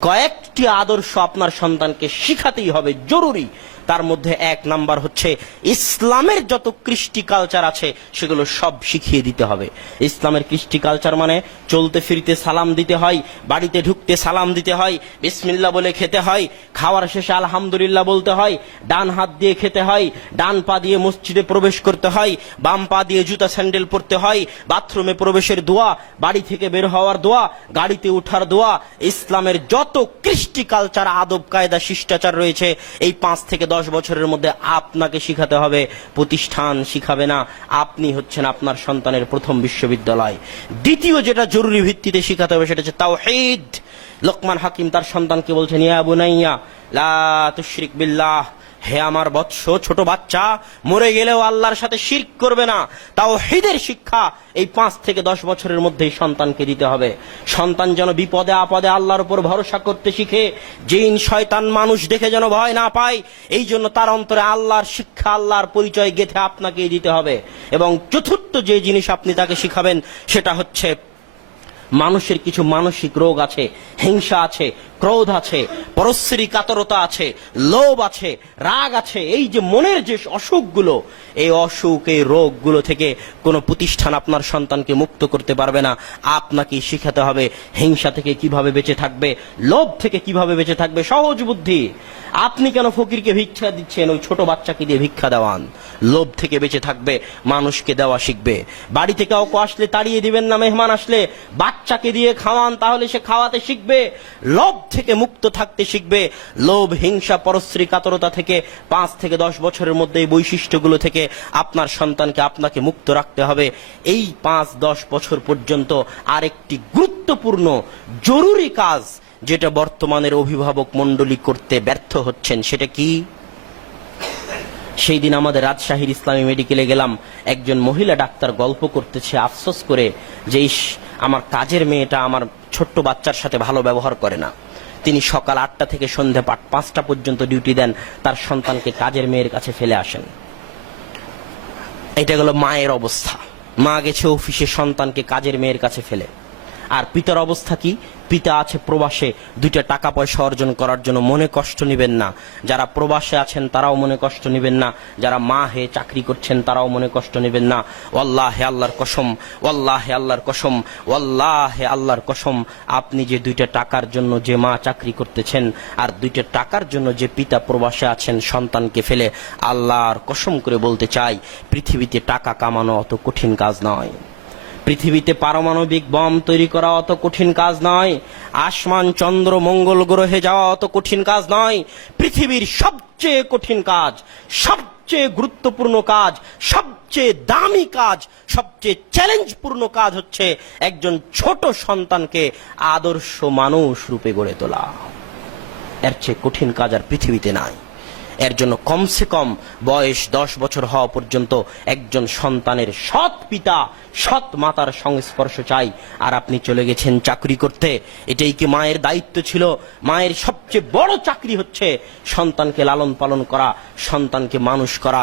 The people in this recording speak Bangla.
কয়েকটি আদর্শ আপনার সন্তানকে শিখাতেই হবে, জরুরি। তার মধ্যে এক নাম্বার হচ্ছে ইসলামের যত কৃষ্টি কালচার আছে সেগুলো সব শিখিয়ে দিতে হবে। ইসলামের কৃষ্টি কালচার মানে চলতে ফিরতে সালাম দিতে হয়, বাড়িতে ঢুকতে সালাম দিতে হয়, বিসমিল্লাহ বলে খেতে হয়, খাওয়ার শেষে আলহামদুলিল্লাহ বলতে হয়, ডান হাত দিয়ে খেতে হয়, ডান পা দিয়ে মসজিদে প্রবেশ করতে হয়, বাম পা দিয়ে জুতা স্যান্ডেল পরতে হয়, বাথরুমে প্রবেশের দোয়া, বাড়ি থেকে বের হওয়ার দোয়া, গাড়িতে ওঠার দোয়া। ইসলামের যত কৃষ্টি কালচার, আদব কায়দা, শিষ্টাচার রয়েছে এই 5 থেকে 10 বছরের মধ্যে আপনাকে শিখাতে হবে। প্রতিষ্ঠান শিখাবে না, আপনি হচ্ছেন আপনার সন্তানের প্রথম বিশ্ববিদ্যালয়। দ্বিতীয় যেটা জরুরি ভিত্তিতে শিখাতে হবে সেটা হচ্ছে তাওহীদ। লোকমান হাকিম তার সন্তানকে বলছেন, ইয়া বুনাইয়া লা তুশরিক বিল্লাহ, হে আমার বৎস, ছোট বাচ্চা, মরে গেলেও আল্লাহর সাথে শিরক করবে না। তাওহীদের শিক্ষা এই 5 থেকে 10 বছরের মধ্যেই সন্তানকে দিতে হবে। সন্তান যেন বিপদে আপদে আল্লাহর উপর ভরসা করতে শিখে, জিন শয়তান মানুষ দেখে যেন ভয় না পায়। এই জন্য তার অন্তরে আল্লাহর শিক্ষা, আল্লাহর পরিচয় গেঁথে আপনাকেই দিতে হবে। এবং চতুর্থ যে জিনিস আপনি তাকে শিখাবেন সেটা হচ্ছে মানুষের কিছু মানসিক রোগ আছে, হিংসা আছে, ক্রোধ আছে, পরশ্রী কাতরতা আছে, লোভ আছে, রাগ আছে। এই যে মনের যে অসুখগুলো, এই অসুখ, এই রোগগুলো থেকে কোনো প্রতিষ্ঠান আপনার সন্তানকে মুক্ত করতে পারবে না। আপনাকে শিখাতে হবে হিংসা থেকে কিভাবে বেঁচে থাকবে, লোভ থেকে কিভাবে বেঁচে থাকবে। সহজ বুদ্ধি। আপনি কেন ফকিরকে ভিক্ষা দিচ্ছেন? ওই ছোট বাচ্চাকে দিয়ে ভিক্ষা দেওয়ান। লোভ থেকে বেঁচে থাকবে, মানুষকে দেওয়া শিখবে। বাড়িতে কাউকে আসলে তাড়িয়ে দিবেন না, মেহমান আসলে বাচ্চাকে দিয়ে খাওয়ান, তাহলে সে খাওয়াতে শিখবে, লোভ থেকে মুক্ত থাকতে শিখবে। লোভ, হিংসা, পরশ্রী কাতরতা থেকে 5 থেকে 10 বছরের মধ্যে এই বৈশিষ্ট্যগুলো থেকে আপনার সন্তানকে আপনাকে মুক্ত রাখতে হবে। এই 5-10 বছর পর্যন্ত আরেকটি গুরুত্বপূর্ণ জরুরি কাজ যেটা বর্তমানের অভিভাবক মণ্ডলী করতে ব্যর্থ হচ্ছেন, সেটা কি? সেই দিন আমাদের রাজশাহীর ইসলামী মেডিকেলে গেলাম, একজন মহিলা ডাক্তার গল্প করতেছে আফসোস করে যে আমার কাজের মেয়েটা আমার ছোট্ট বাচ্চার সাথে ভালো ব্যবহার করে না। তিনি সকাল 8টা থেকে সন্ধ্যা 5টা পর্যন্ত ডিউটি দেন, তার সন্তানকে কাজের মেয়ের কাছে ফেলে আসেন। এটা গেল মায়ের অবস্থা। মা গেছে অফিসে সন্তানকে কাজের মেয়ের কাছে ফেলে। আর পিতার অবস্থা কি? পিতা আছে প্রবাসে, 2টা টাকা পয়সা অর্জন করার জন্য। মনে কষ্ট নেবেন না, যারা প্রবাসে আছেন তারাও মনে কষ্ট নেবেন না, যারা মা হে চাকরি করছেন তারাও মনে কষ্ট নেবেন না। ওয়াল্লাহে আল্লাহর কসম, ওয়াল্লাহে আল্লাহর কসম, ওয়াল্লাহে আল্লাহর কসম, আপনি যে 2টা টাকার জন্য যে মা চাকরি করতেছেন আর 2টা টাকার জন্য যে পিতা প্রবাসে আছেন সন্তানকে ফেলে, আল্লাহর কসম করে বলতে চাই, পৃথিবীতে টাকা কামানো অত কঠিন কাজ নয়। পৃথিবীতে পারমাণবিক বম তৈরি করা অত কঠিন কাজ নয়। আসমান, চন্দ্র, মঙ্গল গ্রহে যাওয়া অত কঠিন কাজ নয়। পৃথিবীর সবচেয়ে কঠিন কাজ, সবচেয়ে গুরুত্বপূর্ণ কাজ, সবচেয়ে দামি কাজ, সবচেয়ে চ্যালেঞ্জপূর্ণ কাজ হচ্ছে একজন ছোট সন্তানকে আদর্শ মানুষ রূপে গড়ে তোলা। এর চেয়ে কঠিন কাজ আর পৃথিবীতে নাই। এর জন্য কমসে কম বয়স 10 বছর হওয়া পর্যন্ত একজন সন্তানের সৎ পিতা, সৎ মাতার সংস্পর্শ চাই। আর আপনি চলে গেছেন চাকরি করতে, এটাই কি মায়ের দায়িত্ব ছিল? মায়ের সবচেয়ে বড় চাকরি হচ্ছে সন্তানকে লালন পালন করা, সন্তানকে মানুষ করা।